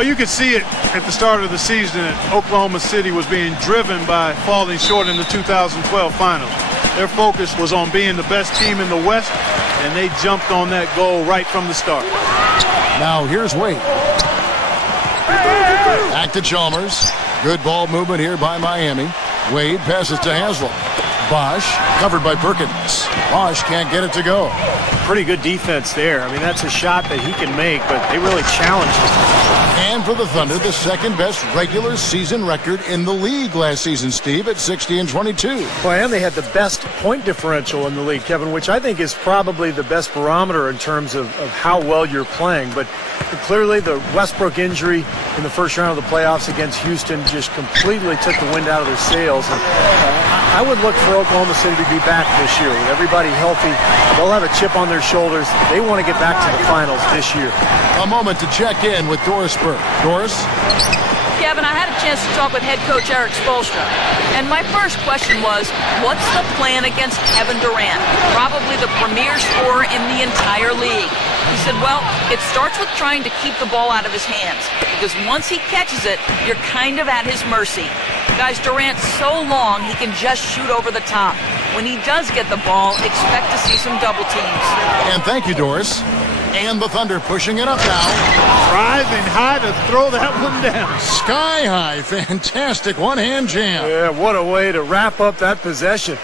Well, you could see it at the start of the season that Oklahoma City was being driven by falling short in the 2012 finals. Their focus was on being the best team in the West, and they jumped on that goal right from the start. Now here's Wade. Back to Chalmers. Good ball movement here by Miami. Wade passes to Haslam. Bosch covered by Perkins. Bosch can't get it to go. Pretty good defense there. I mean, that's a shot that he can make, but they really challenged him. And for the Thunder, the second best regular season record in the league last season, Steve, at 60-22. Well, and they had the best point differential in the league, Kevin, which I think is probably the best barometer in terms of how well you're playing. But clearly the Westbrook injury in the first round of the playoffs against Houston just completely took the wind out of their sails. And I would look for Oklahoma City to be back this year. With everybody healthy, they'll have a chip on their shoulders. They want to get back to the finals this year. A moment to check in with Doris Burke. Doris? Kevin, I had a chance to talk with head coach Eric Spoelstra, and my first question was, what's the plan against Kevin Durant, probably the premier scorer in the entire league? He said, well, it starts with trying to keep the ball out of his hands, because once he catches it, you're kind of at his mercy. Guys, Durant's so long, he can just shoot over the top. When he does get the ball, expect to see some double teams. And thank you, Doris. And the Thunder pushing it up now. Rising high to throw that one down. Sky high. Fantastic one-hand jam. Yeah, what a way to wrap up that possession.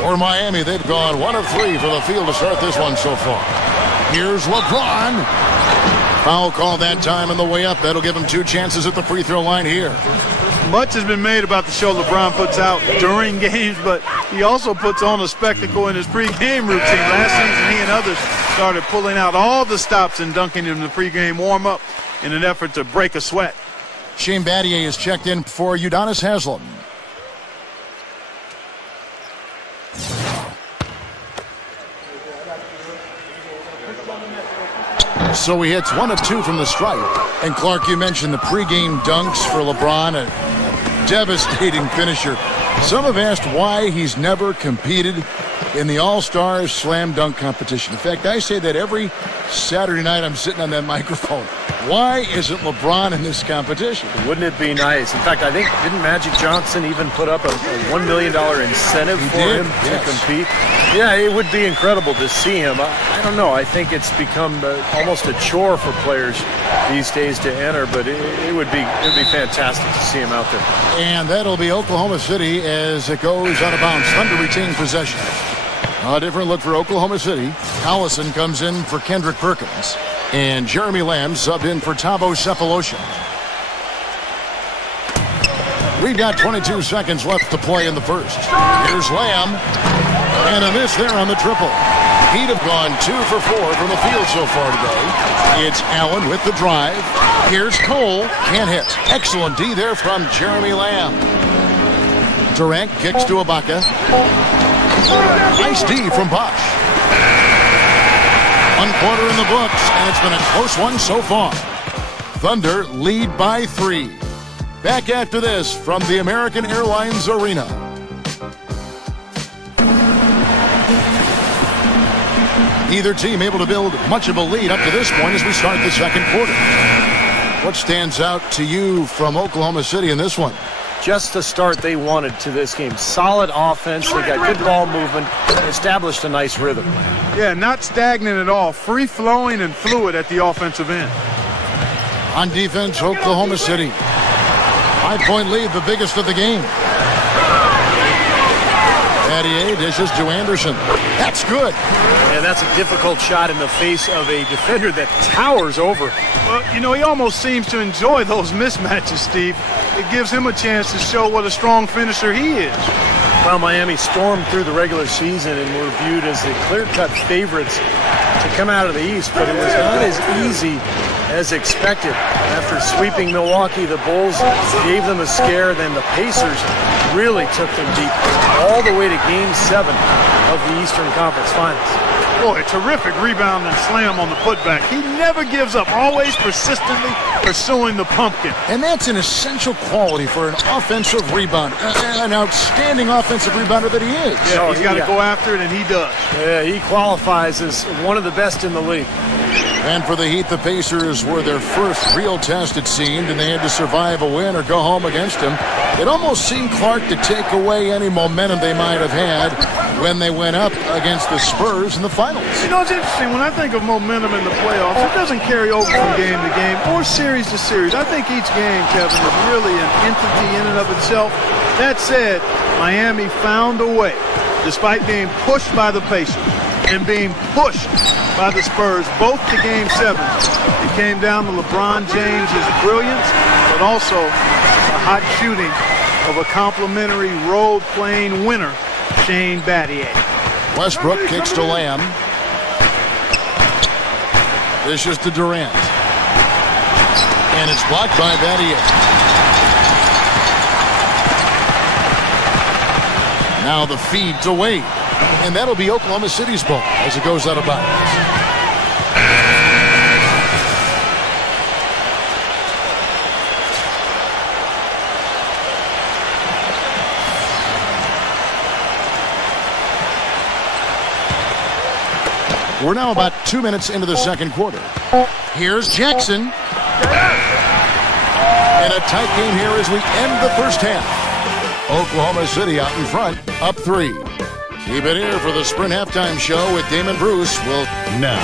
For Miami, they've gone 1 of 3 from the field to start this one so far. Here's LeBron. Foul call that time on the way up. That'll give him 2 chances at the free throw line here. Much has been made about the show LeBron puts out during games, but he also puts on a spectacle in his pregame routine. Last season, he and others started pulling out all the stops and dunking in the pregame warm-up in an effort to break a sweat. Shane Battier is checked in for Udonis Haslem. So he hits 1 of 2 from the stripe. And Clark, you mentioned the pregame dunks for LeBron, a devastating finisher. Some have asked why he's never competed in the All-Star Slam Dunk competition. In fact, I say that every Saturday night I'm sitting on that microphone. Why isn't LeBron in this competition? Wouldn't it be nice? In fact, I think, didn't Magic Johnson even put up a $1 million incentive for him to compete? Yeah, it would be incredible to see him. I don't know. I think it's become almost a chore for players these days to enter, but it would be fantastic to see him out there. And that'll be Oklahoma City as it goes out of bounds. Thunder retain possession. A different look for Oklahoma City. Allison comes in for Kendrick Perkins. And Jeremy Lamb subbed in for Thabo Sefolosha. We've got 22 seconds left to play in the first. Here's Lamb. And a miss there on the triple. He'd have gone 2 for 4 from the field so far today. It's Allen with the drive. Here's Cole. Can't hit. Excellent D there from Jeremy Lamb. Durant kicks to Ibaka. Nice D from Bosch. 1 quarter in the books, and it's been a close one so far. Thunder lead by 3. Back after this from the American Airlines Arena. Neither team able to build much of a lead up to this point as we start the second quarter. What stands out to you from Oklahoma City in this one? Just the start they wanted to this game. Solid offense. They got good ball movement. Established a nice rhythm. Yeah, not stagnant at all. Free-flowing and fluid at the offensive end. On defense, Oklahoma City. 5-point lead, the biggest of the game. Battier dishes to Anderson. That's good. And that's a difficult shot in the face of a defender that towers over. Well, you know, he almost seems to enjoy those mismatches, Steve. It gives him a chance to show what a strong finisher he is. Well, Miami stormed through the regular season and were viewed as the clear-cut favorites to come out of the East, but it was not as easy as expected. After sweeping Milwaukee, the Bulls gave them a scare, then the Pacers really took them deep, all the way to Game 7 of the Eastern Conference Finals. Boy, terrific rebound and slam on the putback. He never gives up, always persistently pursuing the pumpkin. And that's an essential quality for an offensive rebounder, an outstanding offensive rebounder that he is. Yeah, he's got to go after it, and he does. Yeah, he qualifies as one of the best in the league. And for the Heat, the Pacers were their first real test, it seemed, and they had to survive a win or go home against him. It almost seemed Clark to take away any momentum they might have had when they went up against the Spurs in the finals. You know, it's interesting. When I think of momentum in the playoffs, it doesn't carry over from game to game or series to series. I think each game, Kevin, is really an entity in and of itself. That said, Miami found a way, despite being pushed by the Pacers and being pushed by the Spurs, both to Game 7. It came down to LeBron James' brilliance, but also the hot shooting of a complimentary role-playing winner, Shane Battier. Westbrook kicks to Lamb. Dishes to Durant. And it's blocked by Battier. Now the feed to Wade. And that'll be Oklahoma City's ball as it goes out of bounds. We're now about 2 minutes into the second quarter. Here's Jackson. And a tight game here as we end the first half. Oklahoma City out in front, up 3. Keep it here for the Sprint Halftime Show with Damon Bruce. Will now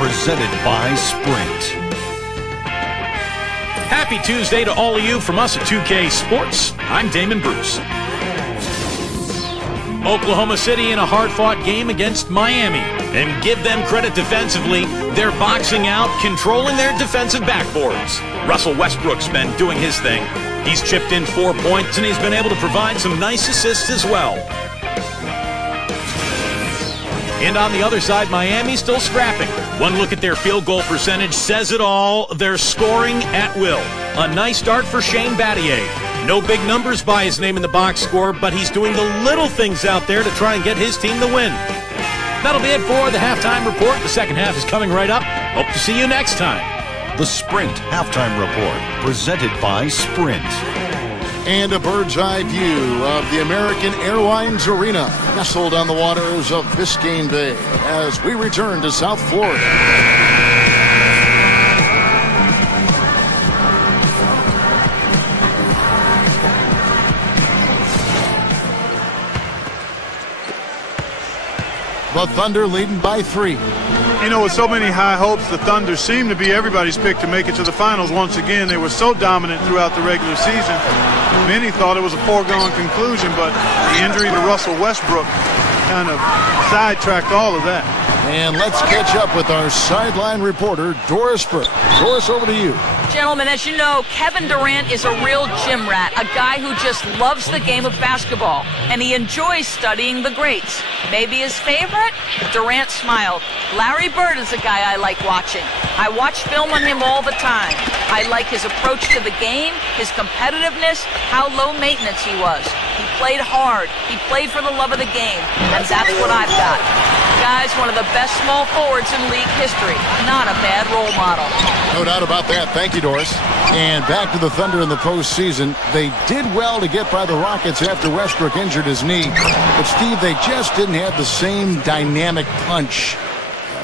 presented by Sprint. Happy Tuesday to all of you from us at 2K Sports. I'm Damon Bruce. Oklahoma City in a hard-fought game against Miami. And give them credit defensively. They're boxing out, controlling their defensive backboards. Russell Westbrook's been doing his thing. He's chipped in 4 points, and he's been able to provide some nice assists as well. And on the other side, Miami's still scrapping. One look at their field goal percentage says it all. They're scoring at will. A nice start for Shane Battier. No big numbers by his name in the box score, but he's doing the little things out there to try and get his team the win. That'll be it for the halftime report. The second half is coming right up. Hope to see you next time. The Sprint Halftime Report, presented by Sprint. And a bird's eye view of the American Airlines Arena, nestled on the waters of Biscayne Bay, as we return to South Florida. The Thunder leading by 3. You know, with so many high hopes, the Thunder seem to be everybody's pick to make it to the finals once again. They were so dominant throughout the regular season. Many thought it was a foregone conclusion, but the injury to Russell Westbrook kind of sidetracked all of that. And let's catch up with our sideline reporter, Doris Burke. Doris, over to you. Gentlemen, as you know, Kevin Durant is a real gym rat, a guy who just loves the game of basketball, and he enjoys studying the greats. Maybe his favorite? Durant smiled. Larry Bird is a guy I like watching. I watch film on him all the time. I like his approach to the game, his competitiveness, how low maintenance he was. He played hard. He played for the love of the game, and that's what I've got. Guy's one of the best small forwards in league history. Not a bad role model. No doubt about that. Thank you, Doris. And back to the Thunder in the postseason. They did well to get by the Rockets after Westbrook injured his knee. But, Steve, they just didn't have the same dynamic punch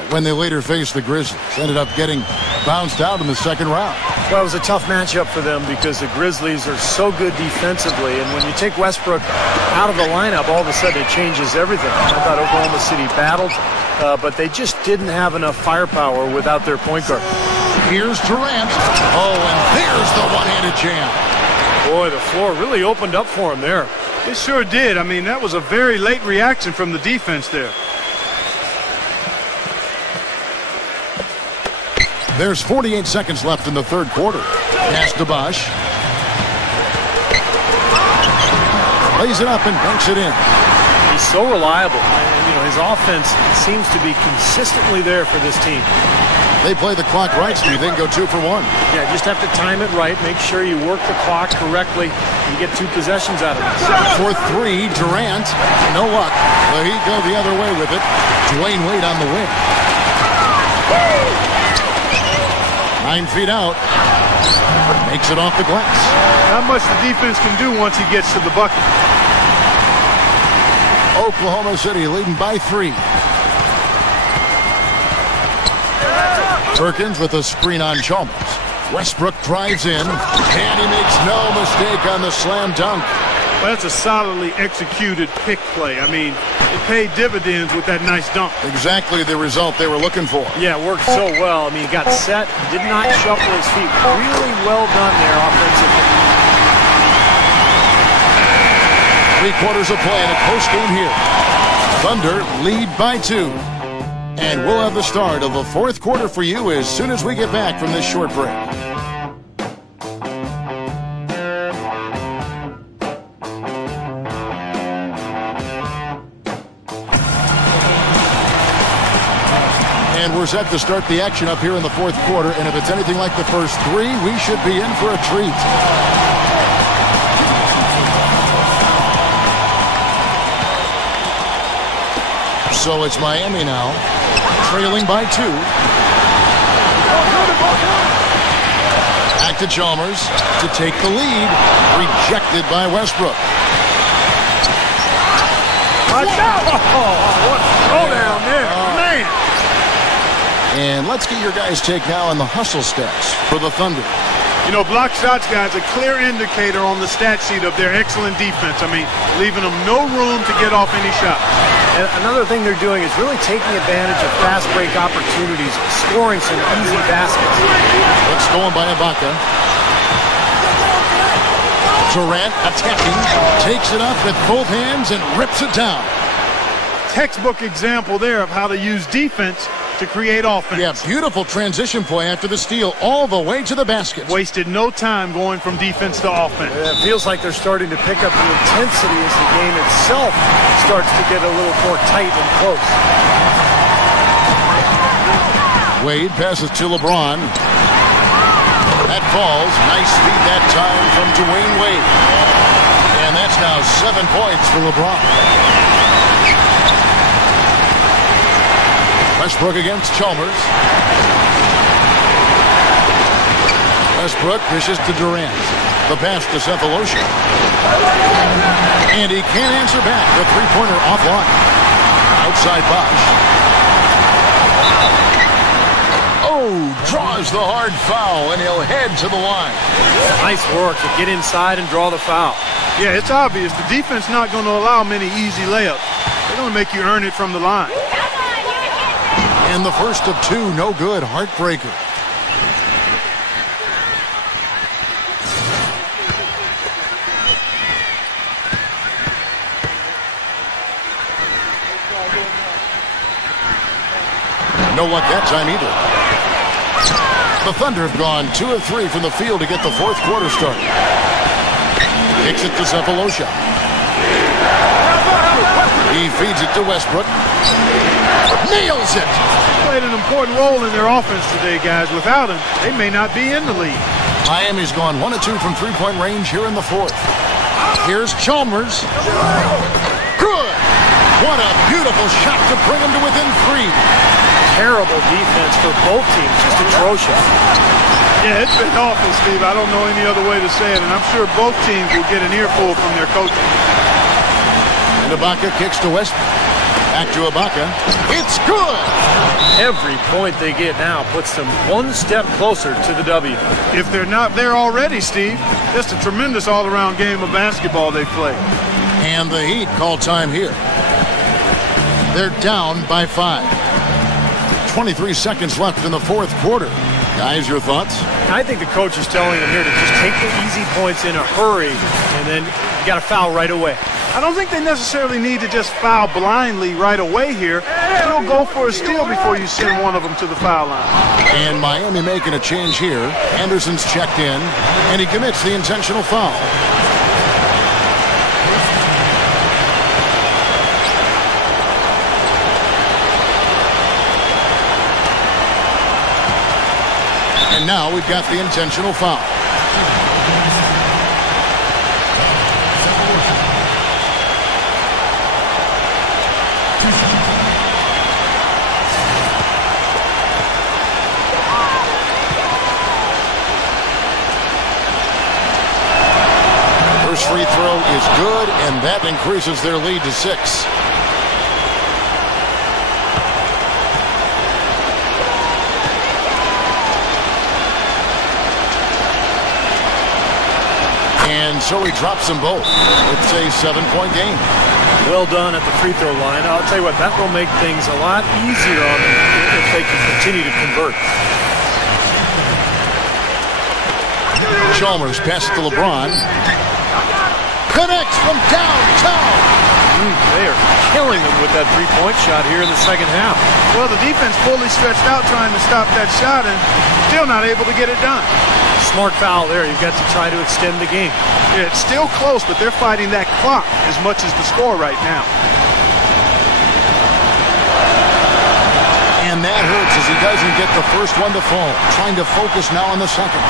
when they later faced the Grizzlies. Ended up getting bounced out in the second round. Well, it was a tough matchup for them because the Grizzlies are so good defensively, and when you take Westbrook out of the lineup, all of a sudden it changes everything. I thought Oklahoma City battled, but they just didn't have enough firepower without their point guard. Here's Durant. Oh, and there's the one-handed jam. Boy, the floor really opened up for him there. It sure did. I mean, that was a very late reaction from the defense there. There's 48 seconds left in the third quarter. Pass to Bosh. Lays it up and banks it in. He's so reliable. And, you know, his offense seems to be consistently there for this team. They play the clock right, Steve. They can go 2 for 1. Yeah, just have to time it right. Make sure you work the clock correctly. You get 2 possessions out of it. For 3, Durant. No luck. The Heat go the other way with it. Dwayne Wade on the wing. 9 feet out. Makes it off the glass. Not much the defense can do once he gets to the bucket. Oklahoma City leading by 3. Perkins with a screen on Chalmers. Westbrook drives in, and he makes no mistake on the slam dunk. Well, that's a solidly executed pick play. I mean, it paid dividends with that nice dunk. Exactly the result they were looking for. Yeah, it worked so well. I mean, he got set, did not shuffle his feet. Really well done there offensively. 3 quarters of play in a close game here. Thunder lead by 2. And we'll have the start of the 4th quarter for you as soon as we get back from this short break. And we're set to start the action up here in the 4th quarter. And if it's anything like the first 3, we should be in for a treat. So it's Miami now, trailing by 2. Back to Chalmers to take the lead. Rejected by Westbrook. Watch out! What a throwdown there, man! And let's get your guys' take now on the hustle stats for the Thunder. You know, block shots, guys, a clear indicator on the stat sheet of their excellent defense. I mean, leaving them no room to get off any shot. And another thing they're doing is really taking advantage of fast break opportunities, scoring some easy baskets. It's going by Ibaka. Durant attacking, takes it up with both hands and rips it down. Textbook example there of how to use defense to create offense. Yeah, beautiful transition play after the steal all the way to the basket. Wasted no time going from defense to offense. It feels like they're starting to pick up the intensity as the game itself starts to get a little more tight and close. Wade passes to LeBron. That falls. Nice feed that time from Dwayne Wade. And that's now 7 points for LeBron. Westbrook against Chalmers. Westbrook dishes to Durant. The pass to Cephalosha. And he can't answer back. The three-pointer offline. Outside Bosch. Oh, draws the hard foul, and he'll head to the line. Nice work to get inside and draw the foul. Yeah, it's obvious. The defense not going to allow many easy layups. They're going to make you earn it from the line. And the first of 2, no good. Heartbreaker. No luck that time either. The Thunder have gone 2 of 3 from the field to get the 4th quarter started. Kicks it to Cephalosha. He feeds it to Westbrook. Nails it! Played an important role in their offense today, guys. Without him, they may not be in the league. Miami's gone 1 of 2 from three-point range here in the 4th. Here's Chalmers. Good! What a beautiful shot to bring him to within 3. Terrible defense for both teams. Just atrocious. Yeah, it's been awful, Steve. I don't know any other way to say it, and I'm sure both teams will get an earful from their coaches. And Ibaka kicks to Westbrook. Back to Ibaka. It's good! Every point they get now puts them 1 step closer to the W. If they're not there already, Steve, just a tremendous all-around game of basketball they play. And the Heat call time here. They're down by 5. 23 seconds left in the 4th quarter. Guys, your thoughts? I think the coach is telling them here to just take the easy points in a hurry, and then you got to foul right away. I don't think they necessarily need to just foul blindly right away here. Still go for a steal before you send one of them to the foul line. And Miami making a change here. Anderson's checked in, and he commits the intentional foul. And now we've got the intentional foul. First free throw is good, and that increases their lead to 6. And so he drops them both. It's a 7-point game. Well done at the free throw line. I'll tell you what, that will make things a lot easier on them if they can continue to convert. Chalmers passes to LeBron. Connects from downtown. They are killing them with that three-point shot here in the second half. Well, the defense fully stretched out trying to stop that shot and still not able to get it done. Smart foul there. You've got to try to extend the game. Yeah, it's still close, but they're fighting that clock as much as the score right now. And that hurts as he doesn't get the first one to fall. Trying to focus now on the second.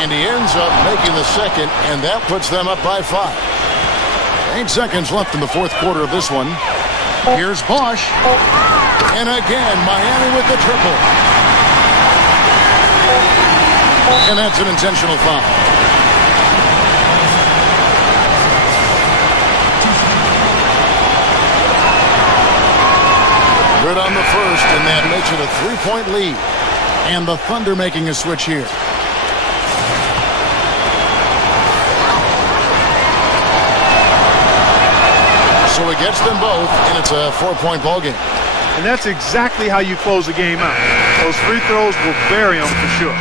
And he ends up making the second, and that puts them up by 5. 8 seconds left in the fourth quarter of this one. Here's Bosch. And again, Miami with the triple. And that's an intentional foul. Good on the first, and that makes it a 3-point lead. And the Thunder making a switch here. So it gets them both, and it's a 4-point ball game. And that's exactly how you close a game out. Those free throws will bury them for sure.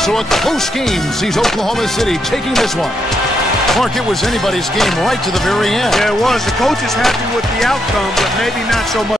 So a close game sees Oklahoma City taking this one. Mark, it was anybody's game right to the very end. Yeah, it was. The coach is happy with the outcome, but maybe not so much.